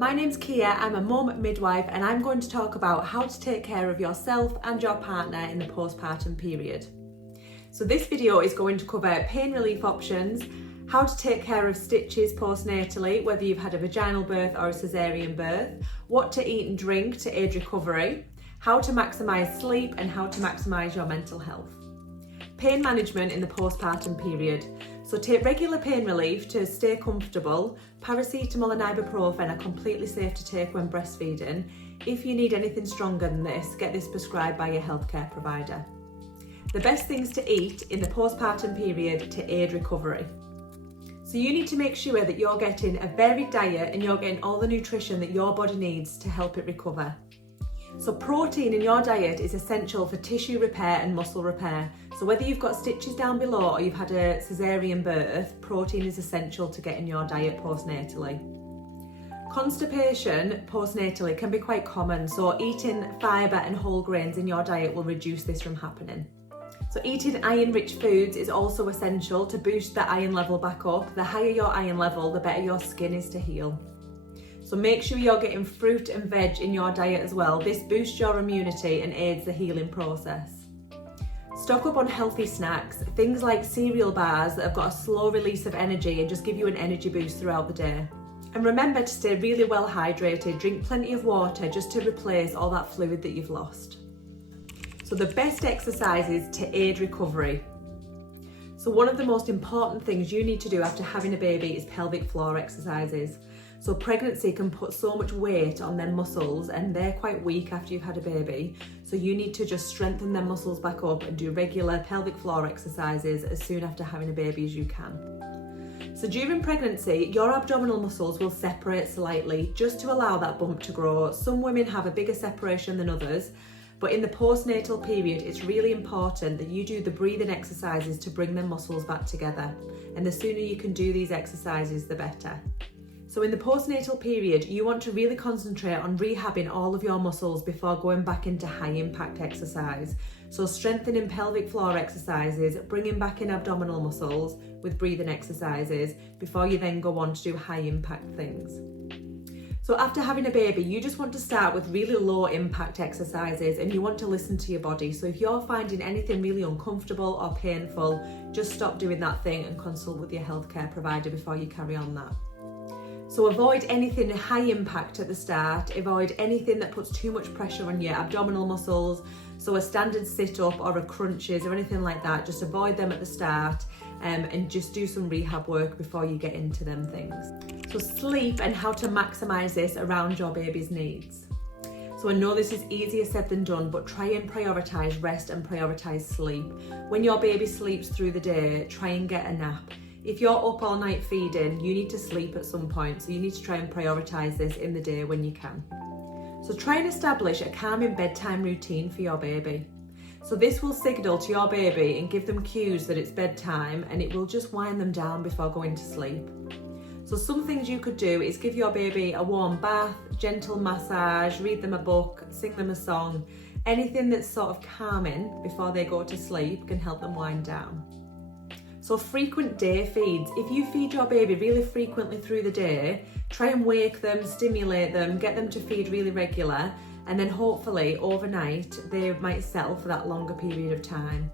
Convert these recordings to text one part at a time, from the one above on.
My name's Kea, I'm a mum midwife, and I'm going to talk about how to take care of yourself and your partner in the postpartum period. So this video is going to cover pain relief options, how to take care of stitches postnatally, whether you've had a vaginal birth or a caesarean birth, what to eat and drink to aid recovery, how to maximise sleep, and how to maximise your mental health. Pain management in the postpartum period. So take regular pain relief to stay comfortable. Paracetamol and ibuprofen are completely safe to take when breastfeeding. If you need anything stronger than this, get this prescribed by your healthcare provider. The best things to eat in the postpartum period to aid recovery. So you need to make sure that you're getting a varied diet and you're getting all the nutrition that your body needs to help it recover. So protein in your diet is essential for tissue repair and muscle repair. So whether you've got stitches down below or you've had a caesarean birth, protein is essential to get in your diet postnatally. Constipation postnatally can be quite common, so eating fibre and whole grains in your diet will reduce this from happening. So eating iron-rich foods is also essential to boost the iron level back up. The higher your iron level, the better your skin is to heal. So make sure you're getting fruit and veg in your diet as well. This boosts your immunity and aids the healing process. Stock up on healthy snacks, things like cereal bars that have got a slow release of energy and just give you an energy boost throughout the day. And remember to stay really well hydrated, drink plenty of water just to replace all that fluid that you've lost. So the best exercises to aid recovery. So one of the most important things you need to do after having a baby is pelvic floor exercises. So pregnancy can put so much weight on their muscles and they're quite weak after you've had a baby. So you need to just strengthen their muscles back up and do regular pelvic floor exercises as soon after having a baby as you can. So during pregnancy, your abdominal muscles will separate slightly just to allow that bump to grow. Some women have a bigger separation than others, but in the postnatal period, it's really important that you do the breathing exercises to bring their muscles back together. And the sooner you can do these exercises, the better. So in the postnatal period, you want to really concentrate on rehabbing all of your muscles before going back into high impact exercise. So strengthening pelvic floor exercises, bringing back in abdominal muscles with breathing exercises before you then go on to do high impact things. So after having a baby, you just want to start with really low impact exercises and you want to listen to your body. So if you're finding anything really uncomfortable or painful, just stop doing that thing and consult with your healthcare provider before you carry on that. So avoid anything high impact at the start, avoid anything that puts too much pressure on your abdominal muscles. So a standard sit up or a crunches or anything like that, just avoid them at the start and just do some rehab work before you get into them things. So sleep and how to maximise this around your baby's needs. So I know this is easier said than done, but try and prioritise rest and prioritise sleep. When your baby sleeps through the day, try and get a nap. If you're up all night feeding, you need to sleep at some point, so you need to try and prioritise this in the day when you can. So try and establish a calming bedtime routine for your baby. So this will signal to your baby and give them cues that it's bedtime, and it will just wind them down before going to sleep. So some things you could do is give your baby a warm bath, gentle massage, read them a book, sing them a song. Anything that's sort of calming before they go to sleep can help them wind down. So frequent day feeds. If you feed your baby really frequently through the day, try and wake them, stimulate them, get them to feed really regular, and then hopefully overnight they might settle for that longer period of time.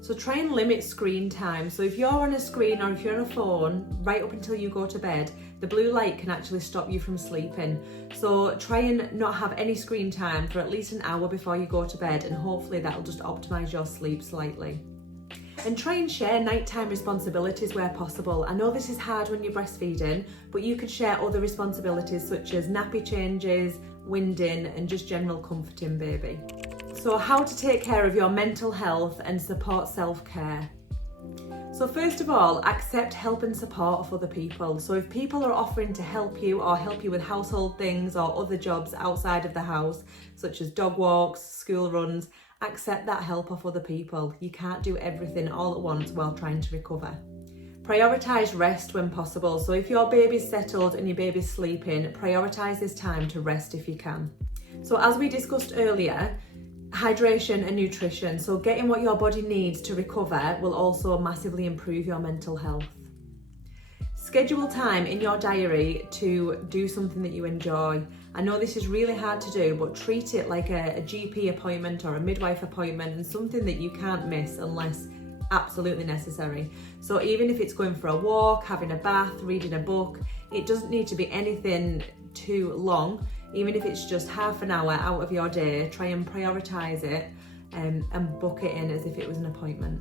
So try and limit screen time. So if you're on a screen or if you're on a phone right up until you go to bed, the blue light can actually stop you from sleeping. So try and not have any screen time for at least an hour before you go to bed, and hopefully that'll just optimise your sleep slightly. And try and share nighttime responsibilities where possible. I know this is hard when you're breastfeeding, but you could share other responsibilities such as nappy changes, winding, and just general comforting baby. So how to take care of your mental health and support self-care. So first of all, accept help and support of other people. So if people are offering to help you or help you with household things or other jobs outside of the house, such as dog walks, school runs, accept that help of other people. You can't do everything all at once while trying to recover. Prioritise rest when possible. So if your baby's settled and your baby's sleeping, prioritise this time to rest if you can. So as we discussed earlier, hydration and nutrition. So getting what your body needs to recover will also massively improve your mental health. Schedule time in your diary to do something that you enjoy. I know this is really hard to do, but treat it like a GP appointment or a midwife appointment, and something that you can't miss unless absolutely necessary. So even if it's going for a walk, having a bath, reading a book, it doesn't need to be anything too long. Even if it's just half an hour out of your day, try and prioritise it and book it in as if it was an appointment.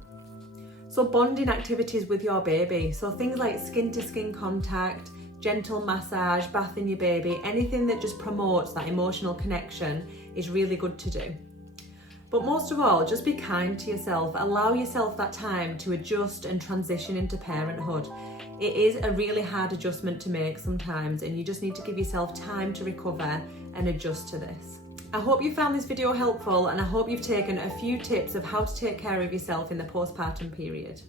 So bonding activities with your baby. So things like skin to skin contact, gentle massage, bathing your baby, anything that just promotes that emotional connection is really good to do. But most of all, just be kind to yourself. Allow yourself that time to adjust and transition into parenthood. It is a really hard adjustment to make sometimes, and you just need to give yourself time to recover and adjust to this. I hope you found this video helpful, and I hope you've taken a few tips of how to take care of yourself in the postpartum period.